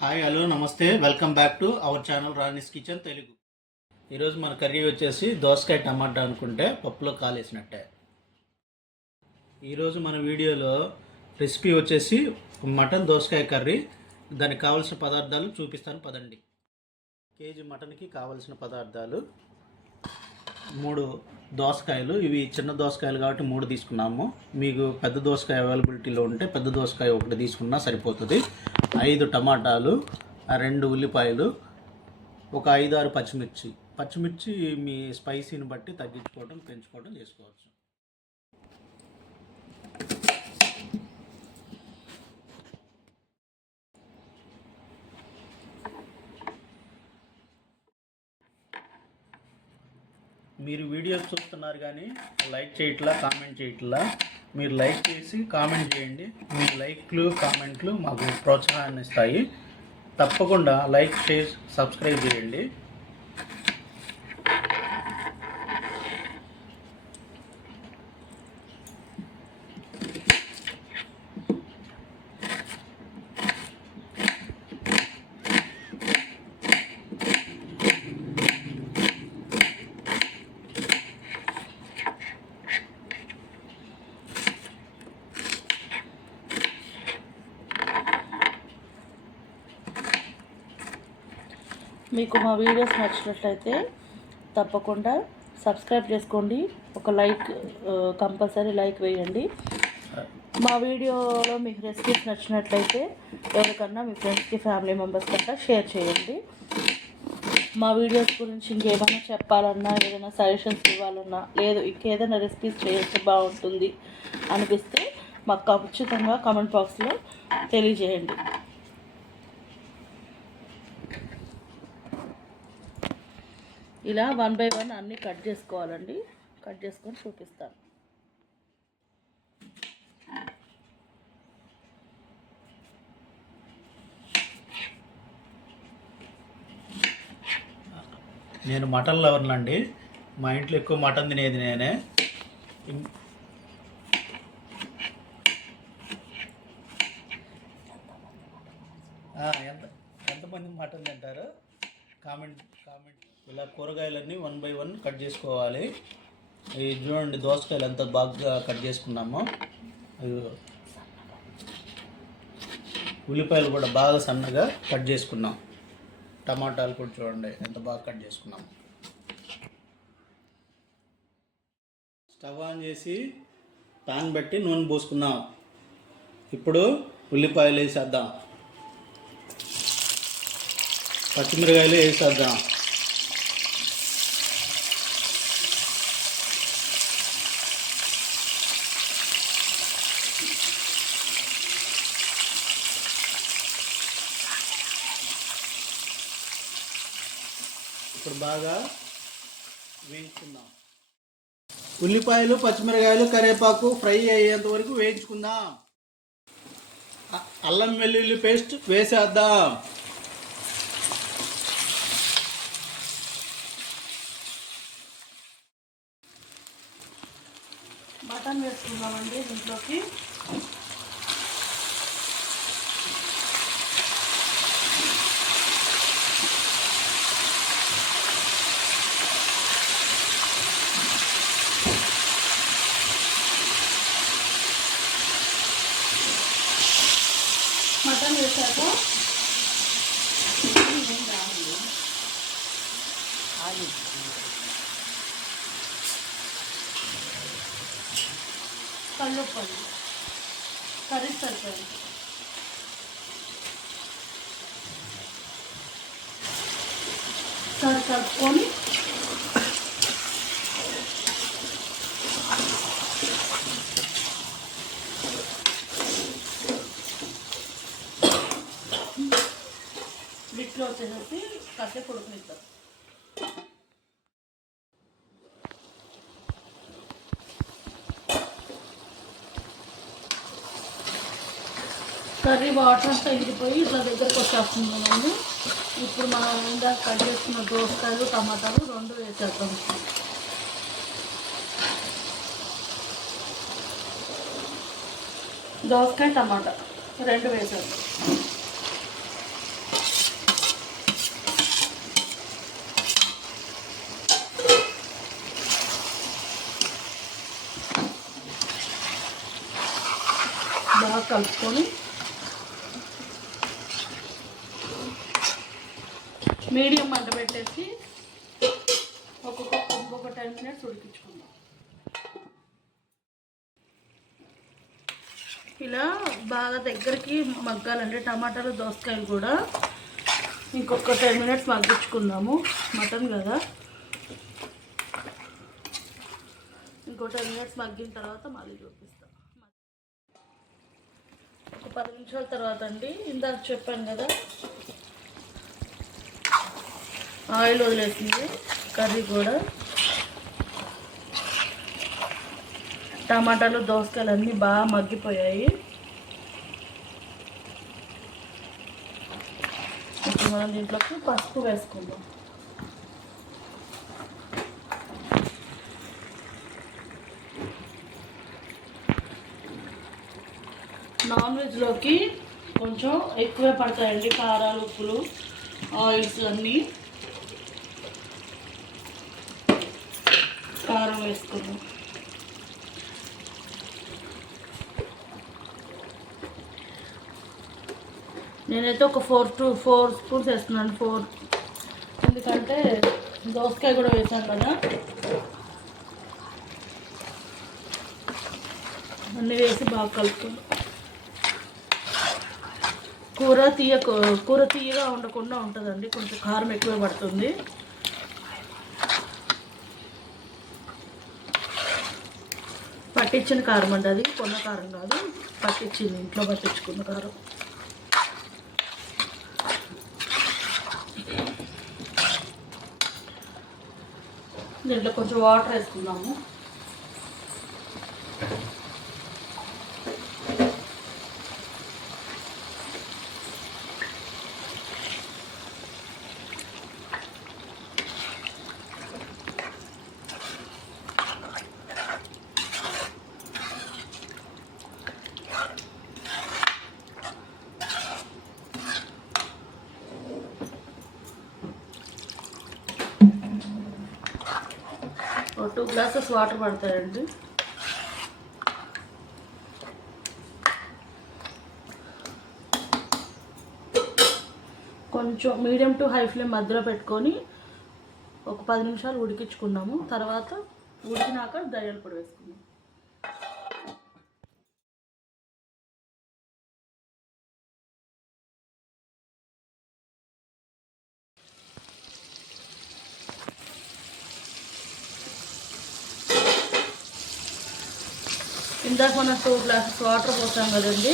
Hi hello నమస్తే. Welcome back to our channel Rani's kitchen Telugu. ఈరోజు మన curry వచ్చేసి దోసకాయ టమాటా అనుకుంటే పప్పులో కాలేసినట్టే. ఈరోజు మన వీడియోలో రెసిపీ వచ్చేసి మటన్ దోసకాయ కర్రీ. దానికి కావలసిన పదార్థాలు చూపిస్తాను పదండి. కేజీ మటన్కి కావలసిన పదార్థాలు. మూడు దోసకాయలు. ఇవి చిన్న దోసకాయలు కాబట్టి మూడు తీసుకున్నాము. మీకు పెద్ద దోసకాయ అవైలబిలిటీలో ఉంటే పెద్ద దోసకాయ ఒకటి తీసుకున్నా సరిపోతుంది. ఐదు టమాటాలు రెండు ఉల్లిపాయలు ఒక ఐదు ఆరు పచ్చిమిర్చి. పచ్చిమిర్చి మీ స్పైసీని బట్టి తగ్గించుకోవడం పెంచుకోవడం చేసుకోవచ్చు. మీరు వీడియోస్ చూస్తున్నారు కానీ లైక్ చేయట్లా కామెంట్ చేయట్లా మీరు లైక్ చేసి కామెంట్ చేయండి. మీ లైక్లు కామెంట్లు మాకు ప్రోత్సాహాన్ని ఇస్తాయి. తప్పకుండా లైక్ షేర్ సబ్స్క్రైబ్ చేయండి. మీకు మా వీడియోస్ నచ్చినట్లయితే తప్పకుండా సబ్స్క్రైబ్ చేసుకోండి. ఒక లైక్ కంపల్సరీ లైక్ వేయండి. మా వీడియోలో మీకు రెసిపీస్ నచ్చినట్లయితే ఎవరికన్నా మీ ఫ్రెండ్స్కి ఫ్యామిలీ మెంబర్స్ కన్నా షేర్ చేయండి. మా వీడియోస్ గురించి ఇంకేమైనా చెప్పాలన్నా ఏదైనా సజెషన్స్ ఇవ్వాలన్నా లేదు ఇంకేదైనా రెసిపీస్ చేస్తే బాగుంటుంది అనిపిస్తే మాకు ఖచ్చితంగా కామెంట్ బాక్స్లో తెలియజేయండి. ఇలా వన్ బై వన్ అన్నీ కట్ చేసుకోవాలండి. కట్ చేసుకొని చూపిస్తాను. నేను మటన్ లవర్నండి. మా ఇంట్లో ఎక్కువ మటన్ తినేది నేనే. Comment comment. ఇలా కూరగాయలన్నీ వన్ బై వన్ కట్ చేసుకోవాలి. ఇది చూడండి దోసకాయలు ఎంత బాగా కట్ చేసుకున్నామో. ఉల్లిపాయలు కూడా బాగా సన్నగా కట్ చేసుకున్నాం. టమాటాలు కూడా చూడండి ఎంత బాగా కట్ చేసుకున్నాం. స్టవ్ ఆన్ చేసి పాన్ పెట్టి నూనె పోసుకున్నాం. ఇప్పుడు ఉల్లిపాయలు వేసేద్దాం. పచ్చిమిరకాయలు వేసేద్దాం. ఇప్పుడు బాగా వేయించుకుందాం. ఉల్లిపాయలు పచ్చిమిరకాయలు కరివేపాకు ఫ్రై అయ్యేంత వరకు వేయించుకుందాం. అల్లం వెల్లుల్లి పేస్ట్ వేసేద్దాం. మటన్ వేసుకుందామండి దీంట్లోకి. మటన్ వేసాక కల్లుప్పండి కర్రీ సరిపోయింది సరి కలుపుకొని లిట్లో వచ్చేసేసి కాసేపు ఉడకనిద్దాం. కర్రీ వాటర్ అంతా ఎండిపోయి ఇట్లా దగ్గరకు వచ్చేస్తుంది మనము. ఇప్పుడు మనం ఇందాక కట్ చేసుకున్న దోసకాయలు టమాటాలు రెండు వేసేద్దాం. దోసకాయ టమాటా రెండు వేసేస్తాం బాగా కలుపుకొని మీడియం మంట పెట్టేసి ఒక్కొక్క ఒక్కొక్క టెన్ మినిట్స్ ఉడికించుకుందాం. ఇలా బాగా దగ్గరికి మగ్గాలంటే టమాటాలు దోసకాయలు కూడా ఇంకొక టెన్ మినిట్స్ మగ్గించుకుందాము. మటన్ కదా? ఇంకో టెన్ మినిట్స్ మగ్గిన తర్వాత మళ్ళీ చూపిస్తాం. ఒక పది నిమిషాల తర్వాత అండి. ఇందాక చెప్పాను కదా ఆయిల్ వదిలేసింది కర్రీ కూడా. టమాటాలు దోసకాయలు అన్నీ బాగా మగ్గిపోయాయి. ఇప్పుడు మనం దీంట్లోకి పసుపు వేసుకుందాం. నాన్ వెజ్లోకి కొంచెం ఎక్కువే పడతాయండి కారాలు ఉప్పులు ఆయిల్స్ అన్నీ. వేసుకుందాం నేనైతే ఒక ఫోర్ టు ఫోర్ స్పూన్స్ వేస్తున్నాను ఫోర్. ఎందుకంటే దోసకాయ కూడా వేసాను కదా. అన్నీ వేసి బాగా కలుపుకుందాం కూర తీయ కూర తీయగా ఉండకుండా ఉంటుందండి కొంచెం కారం ఎక్కువ పడుతుంది. పట్టించిన కారం అండి అది కొన్న కారం కాదు పట్టించింది ఇంట్లో పట్టించుకున్న కారం. దీంట్లో కొంచెం వాటర్ వేసుకుందాము ఒక టూ గ్లాసెస్ వాటర్ పడతాయండి. కొంచెం మీడియం టు హై ఫ్లేమ్ మధ్యలో పెట్టుకొని ఒక పది నిమిషాలు ఉడికించుకున్నాము. తర్వాత ఉడికినాక ధనియాల పొడి వేసుకున్నాం ఇందాక మనం టూ గ్లాసెస్ వాటర్ పోసాం కదండి.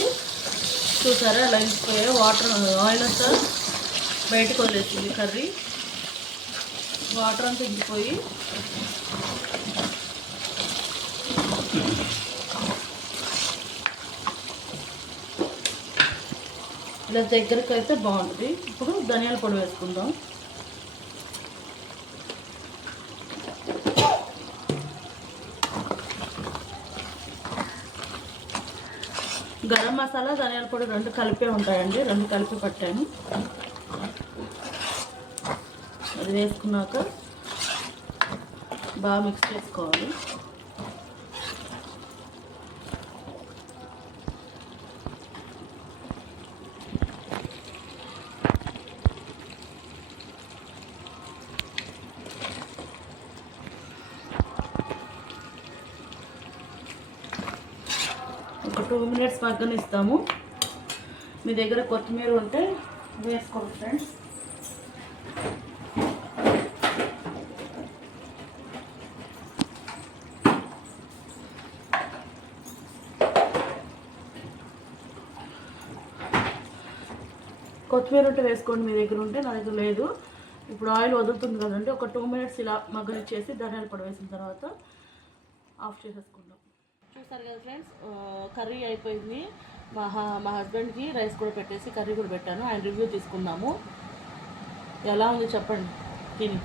చూసారా అలా ఇంకిపోయాయి వాటర్ ఆయిల్ అంతా బయటకు వదిలేసింది కర్రీ. వాటర్ అంతా ఇంకిపోయి. ఇలా దగ్గరకు అయితే బాగుంటుంది ఇప్పుడు ధనియాల పొడి వేసుకుందాం. గరం మసాలా ధనియాల పొడి రెండు కలిపే ఉంటాయండి. రెండు కలిపి పట్టాను. అది వేసుకున్నాక బాగా మిక్స్ చేసుకోవాలి. టూ మినిట్స్ పక్కన ఇస్తాము. మీ దగ్గర కొత్తిమీర ఉంటే వేసుకోండి ఫ్రెండ్స్. కొత్తిమీర ఉంటే వేసుకోండి మీ దగ్గర ఉంటే నా దగ్గర లేదు. ఇప్పుడు ఆయిల్ వదులుతుంది కదండి ఒక టూ మినిట్స్ ఇలా మగ్గనిచ్చేసి ధనియాల పొడి వేసిన తర్వాత ఆఫ్ చేసేసుకుందాం. చూసారు కదా ఫ్రెండ్స్ కర్రీ అయిపోయింది. మా మా హస్బెండ్కి రైస్ కూడా పెట్టేసి కర్రీ కూడా పెట్టాను. ఆయన రివ్యూ తీసుకుందాము. ఎలా ఉంది చెప్పండి. తిని.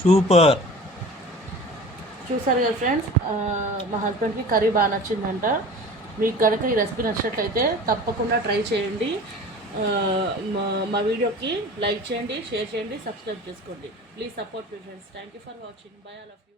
సూపర్. చూసారు కదా ఫ్రెండ్స్ మా హస్బెండ్కి కర్రీ బాగా నచ్చిందంట. మీకు కనుక ఈ రెసిపీ నచ్చినట్లయితే తప్పకుండా ట్రై చేయండి. మా వీడియోకి లైక్ చేయండి షేర్ చేయండి సబ్స్క్రైబ్ చేసుకోండి. Please support me friends thank you for watching bye all of you